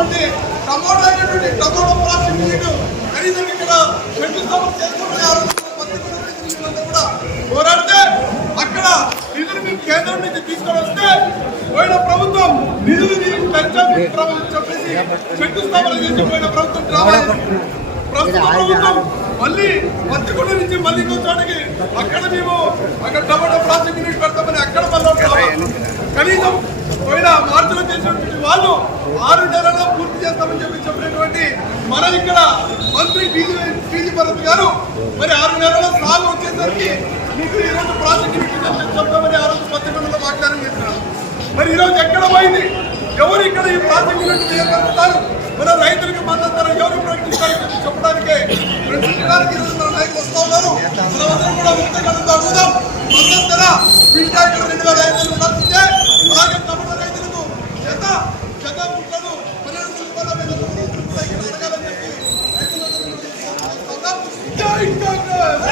ఉన్నటువంటి టమోటా అయినటువంటి tomato processing unit కనీసం ఇక్కడ శంకుస్థాపన చేస్తున్న రైతులంతా కూడా పోరాడితే అక్కడ నిధులు మేము కేంద్రం నుంచి తీసుకొని వస్తే పోయిన ప్రభుత్వం నిధులు నీకు పెంచాలని చెప్పేసి శంకుస్థాపన చేసి పోయిన ప్రభుత్వం ప్రస్తుత ప్రభుత్వం మళ్ళీ మత్తికొండ నుంచి మళ్ళీ కూర్చోడానికి అక్కడ మేము అక్కడ టమాటో ప్రాసెసింగ్ యూనిట్ పెడతామని అక్కడ మళ్ళీ కనీసం పోయిన మార్చిలో చేసినటువంటి వాళ్ళు ఆరు నెలల్లో పూర్తి చేస్తామని చెప్పి చెప్పినటువంటి మన ఇక్కడ మంత్రి బీజీ బీజీ భరత్ గారు మరి ఆరు నెలల్లో సాగు వచ్చేసరికి మీకు ఈరోజు రోజు ప్రాజెక్ట్ చెప్తామని ఆ రోజు పత్రికల్లో వాగ్దానం చేస్తున్నారు మరి ఈరోజు ఎక్కడ పోయింది? ఎవరు ఇక్కడ ఈ ప్రాజెక్టు చేయగలుగుతారు? మన రైతులకు మద్దతు ఎవరు ప్రకటిస్తారు అని చెప్పడానికి ప్రశ్నించడానికి నాయకులు వస్తా ఉన్నారు. మనమందరం కూడా ముక్తంగా మద్దతు ధర రెండు వేల ఐదు వందలు నడిపితే అలాగే తమిళ Jai Congress!